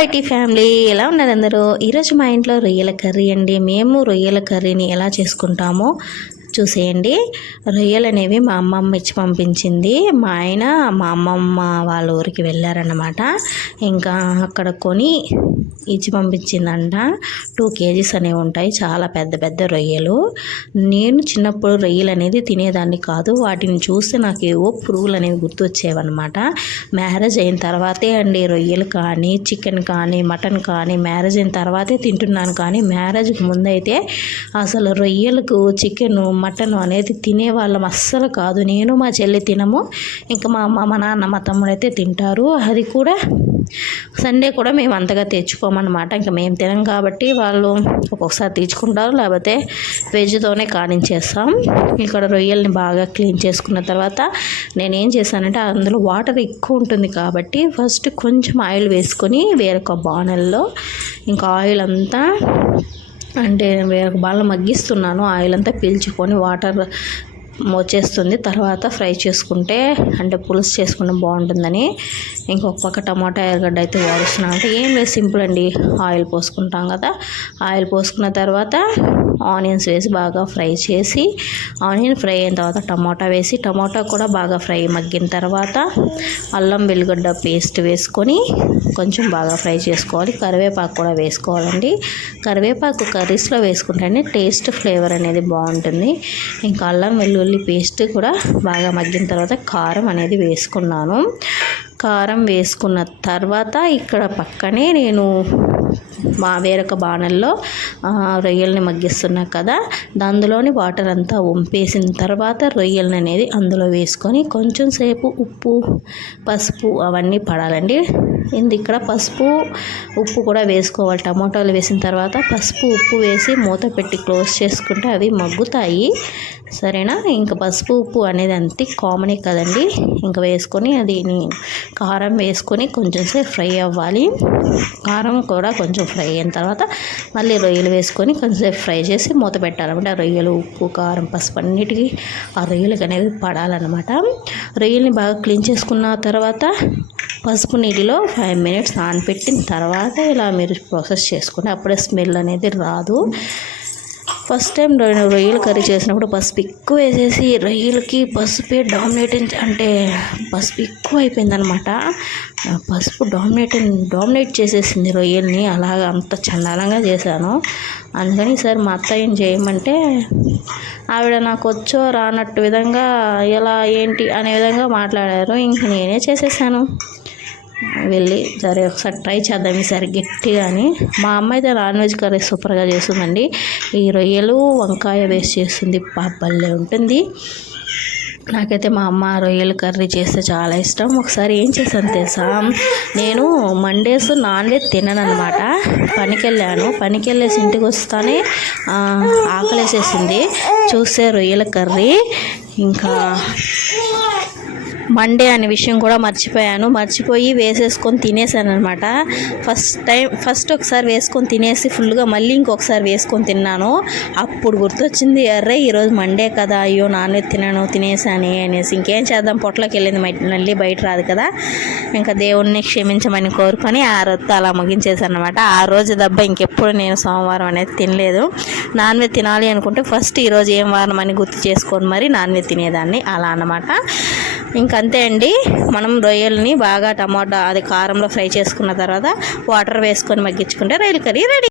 YT family ఎలా ఉన్నారు అందరూ? ఈరోజు మా ఇంట్లో రొయ్యల కర్రీ అండి. మేము రొయ్యల కర్రీని ఎలా చేసుకుంటామో చూసేయండి. రొయ్యలు అనేవి మా అమ్మమ్మ ఇచ్చి పంపించింది. మా ఆయన మా అమ్మమ్మ వాళ్ళ ఊరికి వెళ్ళారన్నమాట. ఇంకా అక్కడ కొని ఇచ్చి పంపించిందంట. 2 kgs అనేవి ఉంటాయి, చాలా పెద్ద పెద్ద రొయ్యలు. నేను చిన్నప్పుడు రొయ్యలు అనేది తినేదాన్ని కాదు. వాటిని చూస్తే నాకు ఏవో పురుగులు అనేవి గుర్తొచ్చేవన్నమాట. మ్యారేజ్ అయిన తర్వాతే అండి రొయ్యలు కానీ చికెన్ కానీ మటన్ కానీ మ్యారేజ్ అయిన తర్వాతే తింటున్నాను. కానీ మ్యారేజ్కి ముందైతే అసలు రొయ్యలకు చికెను మటన్ అనేది తినేవాళ్ళం అస్సలు కాదు. నేను మా చెల్లి తినము. ఇంకా మా అమ్మ మా నాన్న మా తమ్ముడు అయితే తింటారు. అది కూడా సండే కూడా మేము అంతగా తెచ్చుకోమన్నమాట. ఇంకా మేము తినం కాబట్టి వాళ్ళు ఒక్కొక్కసారి తెచ్చుకుంటారు, లేకపోతే వెజ్తోనే కానించేస్తాం. ఇక్కడ రొయ్యల్ని బాగా క్లీన్ చేసుకున్న తర్వాత నేనేం చేశానంటే, అందులో వాటర్ ఎక్కువ ఉంటుంది కాబట్టి ఫస్ట్ కొంచెం ఆయిల్ వేసుకొని వేరొక బాణల్లో ఇంకా ఆయిల్ అంతా అంటే వేరొక బాణలో మగ్గిస్తున్నాను. ఆయిల్ అంతా పీల్చుకొని వాటర్ వచ్చేస్తుంది. తర్వాత ఫ్రై చేసుకుంటే అంటే పులుసు చేసుకుంటే బాగుంటుందని ఇంకొక పక్క టమాటా ఎర్రగడ్డ అయితే వాడుస్తున్నాను. అంటే ఏం లేదు, సింపుల్ అండి. ఆయిల్ పోసుకుంటాం కదా, ఆయిల్ పోసుకున్న తర్వాత ఆనియన్స్ వేసి బాగా ఫ్రై చేసి, ఆనియన్ ఫ్రై అయిన తర్వాత టమాటా వేసి, టమాటా కూడా బాగా ఫ్రై మగ్గిన తర్వాత అల్లం వెల్లిగడ్డ పేస్ట్ వేసుకొని కొంచెం బాగా ఫ్రై చేసుకోవాలి. కరివేపాకు కూడా వేసుకోవాలండి. కరివేపాకు కర్రీస్లో వేసుకుంటేనే టేస్ట్ ఫ్లేవర్ అనేది బాగుంటుంది. ఇంకా అల్లం వెల్లుల్లి పేస్ట్ కూడా బాగా మగ్గిన తర్వాత కారం అనేది వేసుకున్నాను. కారం వేసుకున్న తర్వాత ఇక్కడ పక్కనే నేను వేరొక బాణల్లో రొయ్యల్ని మగ్గిస్తున్నా కదా, అందులోని వాటర్ అంతా వంపేసిన తర్వాత రొయ్యల్ని అనేది అందులో వేసుకొని కొంచెం సేపు ఉప్పు పసుపు అవన్నీ పడాలండి. ఇక్కడ పసుపు ఉప్పు కూడా వేసుకోవాలి. టమాటాలు వేసిన తర్వాత పసుపు ఉప్పు వేసి మూత పెట్టి క్లోజ్ చేసుకుంటే అవి మగ్గుతాయి. సరేనా? ఇంకా పసుపు ఉప్పు అనేది అంతే కామనే కదండి. ఇంకా వేసుకొని అది కారం వేసుకొని కొంచెం సేపు ఫ్రై అవ్వాలి. కారం కూడా కొంచెం ఫ్రై అయిన తర్వాత మళ్ళీ రొయ్యలు వేసుకొని కొంచెంసేపు ఫ్రై చేసి మూత పెట్టాలన్నమాట. ఆ రొయ్యలు ఉప్పు కారం పసుపు అన్నిటికీ ఆ రొయ్యలకు అనేవి పడాలన్నమాట. రొయ్యల్ని బాగా క్లీన్ చేసుకున్న తర్వాత పసుపు నీటిలో 5 minutes నానబెట్టిన తర్వాత ఇలా మీరు ప్రాసెస్ చేసుకుంటే అప్పుడే స్మెల్ అనేది రాదు. ఫస్ట్ టైం రొయ్యలు కర్రీ చేసినప్పుడు పసుపు ఎక్కువ వేసేసి రొయ్యలకి పసుపే అంటే పసుపు ఎక్కువ అయిపోయిందనమాట. పసుపు డామినేట్ చేసేసింది రొయ్యల్ని. అలాగా అంత చండాలంగా చేశాను. అందుకని ఈసారి మా అత్త ఏం చేయమంటే ఆవిడ నాకు వచ్చో రానట్టు విధంగా ఎలా ఏంటి అనే విధంగా మాట్లాడారు. ఇంక నేనే చేసేసాను. వెళ్ళి సరే ఒకసారి ట్రై చేద్దాం ఈసారి గట్టిగా అని. మా అమ్మ అయితే నాన్ వెజ్ కర్రీ సూపర్గా చేస్తుందండి. ఈ రొయ్యలు వంకాయ వేసి చేస్తుంది, భలే ఉంటుంది. నాకైతే మా అమ్మ రొయ్యలు కర్రీ చేస్తే చాలా ఇష్టం. ఒకసారి ఏం చేశాను తెలుసా, నేను మండేస్ నాన్ వెజ్ తినను అనమాట. పనికి వెళ్ళేసి ఇంటికి వస్తానే ఆకలేసేసింది. చూస్తే రొయ్యల కర్రీ. ఇంకా మండే అనే విషయం కూడా మర్చిపోయి వేసేసుకొని తినేసాను అనమాట. ఫస్ట్ ఒకసారి వేసుకొని తినేసి ఫుల్గా మళ్ళీ ఇంకొకసారి వేసుకొని తిన్నాను. అప్పుడు గుర్తొచ్చింది, అర్రే ఈరోజు మండే కదా, అయ్యో నాన్ వెజ్ తినేసానే అనేసి. ఇంకేం చేద్దాం, పొట్లోకి వెళ్ళింది మళ్ళీ బయట రాదు కదా. ఇంకా దేవుణ్ణి క్షమించమని కోరుకొని ఆ రోజు అలా ముగించేసాను అనమాట. ఆ రోజు దెబ్బ ఇంకెప్పుడు నేను సోమవారం అనేది తినలేదు. నాన్ వెజ్ తినాలి అనుకుంటే ఫస్ట్ ఈరోజు ఏం వారం అని గుర్తు చేసుకొని మరి నాన్ వెజ్ తినేదాన్ని, అలా అన్నమాట. ఇంకంతే అండి. మనం రొయ్యల్ని బాగా టమాటా అది కారంలో ఫ్రై చేసుకున్న తర్వాత వాటర్ వేసుకొని మగ్గించుకుంటే రొయ్యల కర్రీ రెడీ.